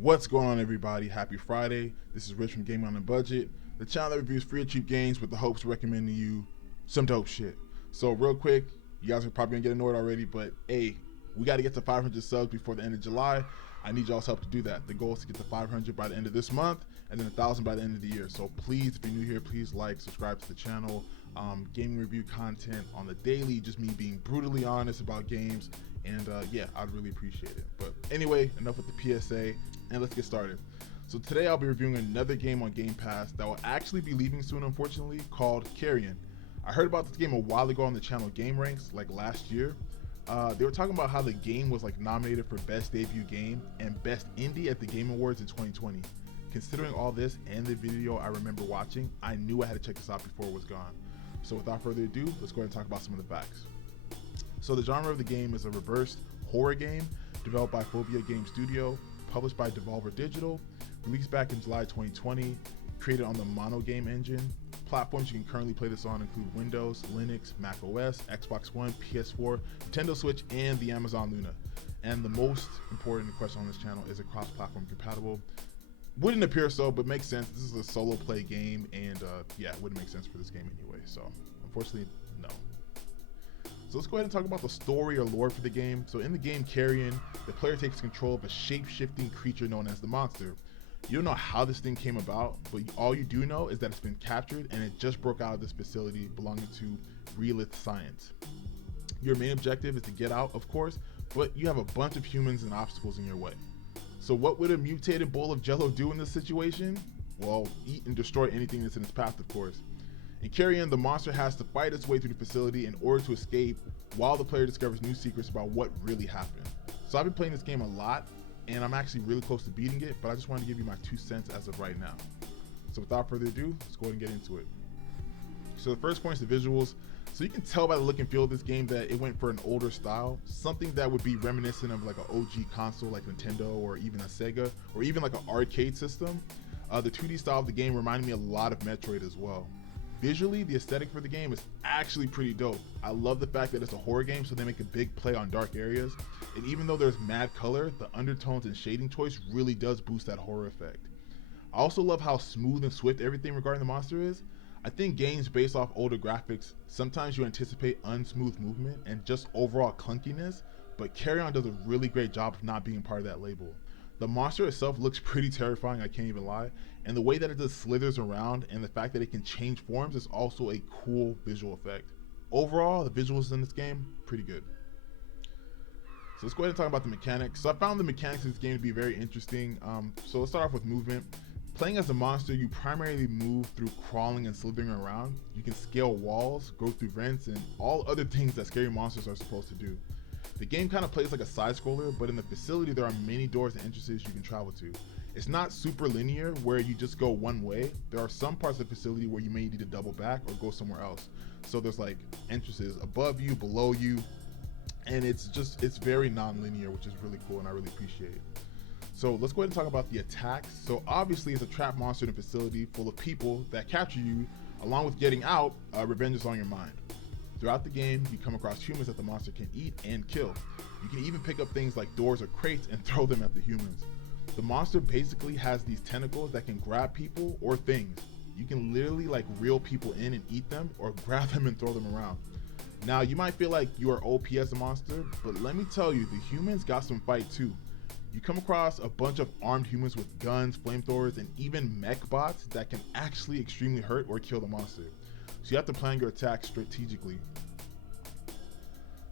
What's going on, everybody? Happy Friday. This is Rich from Gaming on a Budget, the channel that reviews free and cheap games with the hopes of recommending you some dope shit. So real quick, you guys are probably gonna get annoyed already, but hey, we got to get to 500 subs before the end of July. I need y'all's help to do that. The goal is to get to 500 by the end of this month and then 1,000 by the end of the year. So please, if you're new here, please like, subscribe to the channel. Gaming review content on the daily, just me being brutally honest about games, and yeah, I'd really appreciate it. But anyway, enough with the PSA, and let's get started. So today I'll be reviewing another game on Game Pass that will actually be leaving soon, unfortunately, called Carrion. I heard about this game a while ago on the channel Game Ranks, like last year. They were talking about how the game was like nominated for Best Debut Game and Best Indie at the Game Awards in 2020. Considering all this and the video I remember watching, I knew I had to check this out before it was gone. So without further ado, let's go ahead and talk about some of the facts. So the genre of the game is a reversed horror game developed by Phobia Game Studio, published by Devolver Digital, released back in July 2020, created on the Mono Game engine. Platforms you can currently play this on include Windows, Linux, Mac OS, Xbox One, PS4, Nintendo Switch, and the Amazon Luna. And the most important question on this channel, is it cross-platform compatible? Wouldn't appear so, but makes sense. This is a solo play game, and yeah, it wouldn't make sense for this game anyway. So unfortunately, no. So let's go ahead and talk about the story or lore for the game. So in the game Carrion, the player takes control of a shape-shifting creature known as the Monster. You don't know how this thing came about, but all you do know is that it's been captured and it just broke out of this facility belonging to Realith Science. Your main objective is to get out, of course, but you have a bunch of humans and obstacles in your way. So what would a mutated bowl of jello do in this situation? Well, eat and destroy anything that's in its path, of course. In Carrion, the monster has to fight its way through the facility in order to escape while the player discovers new secrets about what really happened. So I've been playing this game a lot, and I'm actually really close to beating it, but I just wanted to give you my 2 cents as of right now. So without further ado, let's go ahead and get into it. So the first point is the visuals. So you can tell by the look and feel of this game that it went for an older style, something that would be reminiscent of like an OG console like Nintendo or even a Sega, or even like an arcade system. The 2D style of the game reminded me a lot of Metroid as well. Visually, the aesthetic for the game is actually pretty dope. I love the fact that it's a horror game, so they make a big play on dark areas. And even though there's mad color, the undertones and shading choice really does boost that horror effect. I also love how smooth and swift everything regarding the monster is. I think games based off older graphics, sometimes you anticipate unsmooth movement and just overall clunkiness, but Carrion does a really great job of not being part of that label. The monster itself looks pretty terrifying, I can't even lie, and the way that it just slithers around and the fact that it can change forms is also a cool visual effect. Overall, the visuals in this game, pretty good. So let's go ahead and talk about the mechanics. So I found the mechanics of this game to be very interesting. So let's start off with movement. Playing as a monster, you primarily move through crawling and slithering around. You can scale walls, go through vents, and all other things that scary monsters are supposed to do. The game kind of plays like a side scroller, but in the facility there are many doors and entrances you can travel to. It's not super linear where you just go one way. There are some parts of the facility where you may need to double back or go somewhere else. So there's like entrances above you, below you, and it's very non-linear, which is really cool and I really appreciate it. So let's go ahead and talk about the attacks. So obviously it's a trap monster in a facility full of people that capture you. Along with getting out, revenge is on your mind. Throughout the game, you come across humans that the monster can eat and kill. You can even pick up things like doors or crates and throw them at the humans. The monster basically has these tentacles that can grab people or things. You can literally like reel people in and eat them, or grab them and throw them around. Now you might feel like you are OP as a monster, but let me tell you, the humans got some fight too. You come across a bunch of armed humans with guns, flamethrowers, and even mech bots that can actually extremely hurt or kill the monster. So you have to plan your attacks strategically.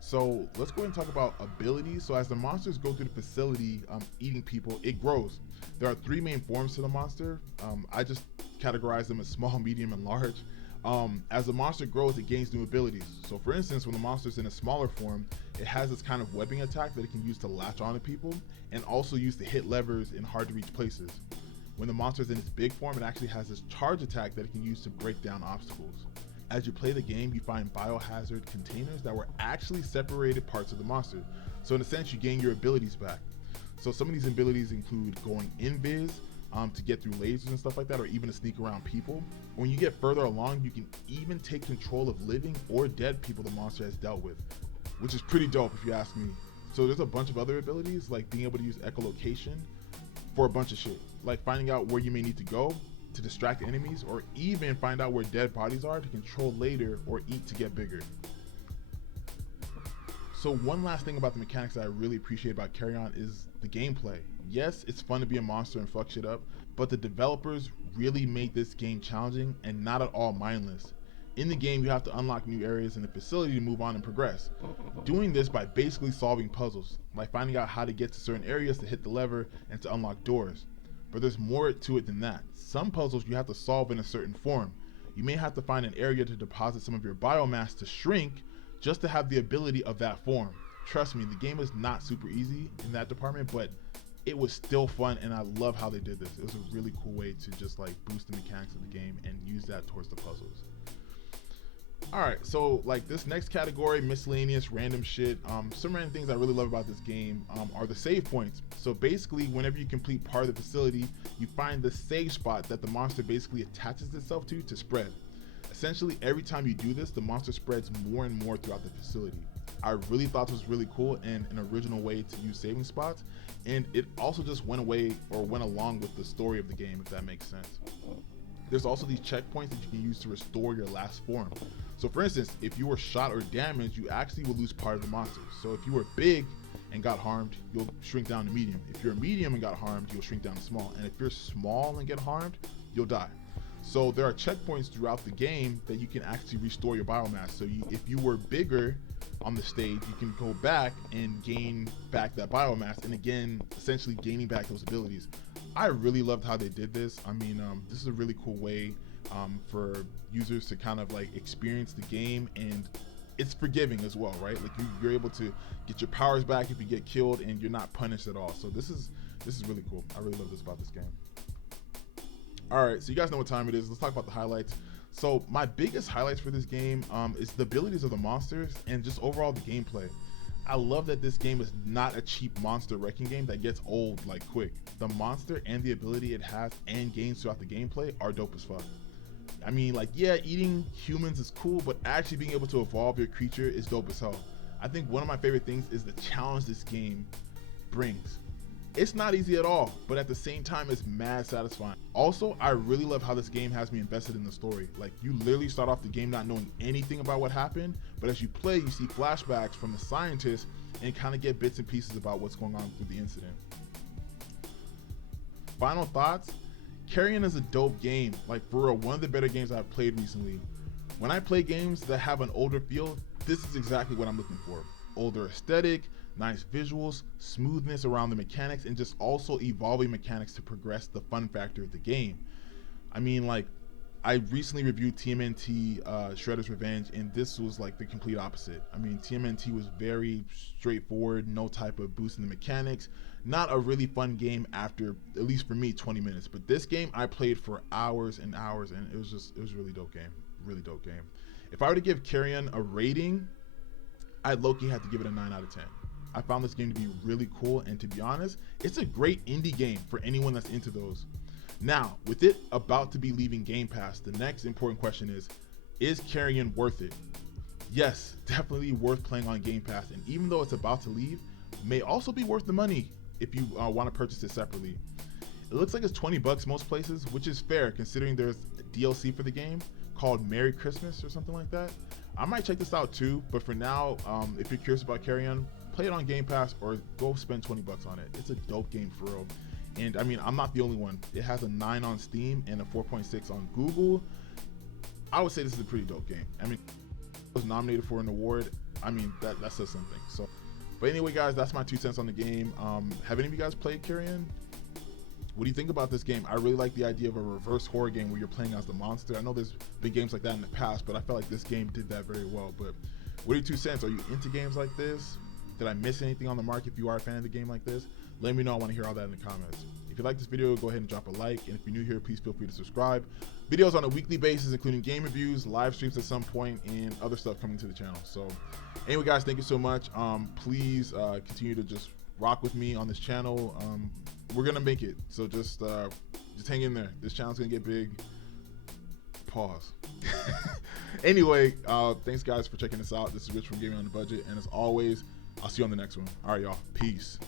So let's go ahead and talk about abilities. So as the monsters go through the facility eating people, it grows. There are 3 main forms to the monster. I just categorize them as small, medium, and large. As the monster grows, it gains new abilities. So for instance, when the monster's in a smaller form, it has this kind of webbing attack that it can use to latch onto people and also use to hit levers in hard to reach places. When the monster's in its big form, it actually has this charge attack that it can use to break down obstacles. As you play the game, you find biohazard containers that were actually separated parts of the monster. So in a sense, you gain your abilities back. So some of these abilities include going invis, to get through lasers and stuff like that, or even to sneak around people. When you get further along, you can even take control of living or dead people the monster has dealt with, which is pretty dope if you ask me. So there's a bunch of other abilities like being able to use echolocation, for a bunch of shit, like finding out where you may need to go to distract enemies, or even find out where dead bodies are to control later or eat to get bigger. So one last thing about the mechanics that I really appreciate about Carrion is the gameplay. Yes, it's fun to be a monster and fuck shit up, but the developers really made this game challenging and not at all mindless. In the game, you have to unlock new areas in the facility to move on and progress. Doing this by basically solving puzzles, like finding out how to get to certain areas to hit the lever and to unlock doors. But there's more to it than that. Some puzzles you have to solve in a certain form. You may have to find an area to deposit some of your biomass to shrink just to have the ability of that form. Trust me, the game is not super easy in that department, but it was still fun, and I love how they did this. It was a really cool way to just like boost the mechanics of the game and use that towards the puzzles. Alright, so like this next category, miscellaneous random shit. Some random things I really love about this game are the save points. So basically, whenever you complete part of the facility, you find the save spot that the monster basically attaches itself to spread. Essentially, every time you do this, the monster spreads more and more throughout the facility. I really thought this was really cool and an original way to use saving spots, and it also just went along with the story of the game, if that makes sense. There's also these checkpoints that you can use to restore your last form. So for instance, if you were shot or damaged, you actually will lose part of the monster. So if you were big and got harmed, you'll shrink down to medium. If you're medium and got harmed, you'll shrink down to small. And if you're small and get harmed, you'll die. So there are checkpoints throughout the game that you can actually restore your biomass. So if you were bigger on the stage, you can go back and gain back that biomass, and again, essentially gaining back those abilities. I really loved how they did this. I mean, this is a really cool way for users to kind of like experience the game, and it's forgiving as well, right? Like you're able to get your powers back if you get killed, and you're not punished at all. So this is really cool. I really love this about this game. All right, so you guys know what time it is. Let's talk about the highlights. So my biggest highlights for this game is the abilities of the monsters and just overall the gameplay. I love that this game is not a cheap monster wrecking game that gets old like quick. The monster and the ability it has and gains throughout the gameplay are dope as fuck. I mean, like, yeah, eating humans is cool, but actually being able to evolve your creature is dope as hell. I think one of my favorite things is the challenge this game brings. It's not easy at all, but at the same time, it's mad satisfying. Also, I really love how this game has me invested in the story. Like, you literally start off the game not knowing anything about what happened, but as you play, you see flashbacks from the scientists and kind of get bits and pieces about what's going on through the incident. Final thoughts? Carrion is a dope game. Like, for real, one of the better games I've played recently. When I play games that have an older feel, this is exactly what I'm looking for. Older aesthetic, nice visuals, smoothness around the mechanics, and just also evolving mechanics to progress the fun factor of the game. I mean, like, I recently reviewed TMNT Shredder's Revenge, and this was like the complete opposite. I mean, TMNT was very straightforward, no type of boost in the mechanics, not a really fun game after, at least for me, 20 minutes. But this game I played for hours and hours, and it was a really dope game, really dope game. If I were to give Carrion a rating, I'd low-key have to give it a 9 out of 10. I found this game to be really cool, and to be honest, it's a great indie game for anyone that's into those. Now, with it about to be leaving Game Pass, the next important question is Carrion worth it? Yes, definitely worth playing on Game Pass, and even though it's about to leave, may also be worth the money if you want to purchase it separately. It looks like it's 20 bucks most places, which is fair considering there's DLC for the game called Merry Christmas or something like that. I might check this out too, but for now, if you're curious about Carrion, play it on Game Pass or go spend 20 bucks on it. It's a dope game for real. And I mean, I'm not the only one. It has a 9 on Steam and a 4.6 on Google. I would say this is a pretty dope game. I mean, it was nominated for an award. I mean, that says something. So, but anyway, guys, that's my 2 cents on the game. Have any of you guys played Carrion? What do you think about this game? I really like the idea of a reverse horror game where you're playing as the monster. I know there's been games like that in the past, but I felt like this game did that very well. But what are your 2 cents? Are you into games like this? Did I miss anything on the mark? If you are a fan of the game like this, let me know. I want to hear all that in the comments. If you like this video, go ahead and drop a like. And if you're new here, please feel free to subscribe. Videos on a weekly basis, including game reviews, live streams at some point, and other stuff coming to the channel. So anyway, guys, thank you so much. Please continue to just rock with me on this channel. We're going to make it. So just hang in there. This channel's going to get big. Pause. Anyway, thanks, guys, for checking this out. This is Rich from Gaming on the Budget. And as always, I'll see you on the next one. All right, y'all. Peace.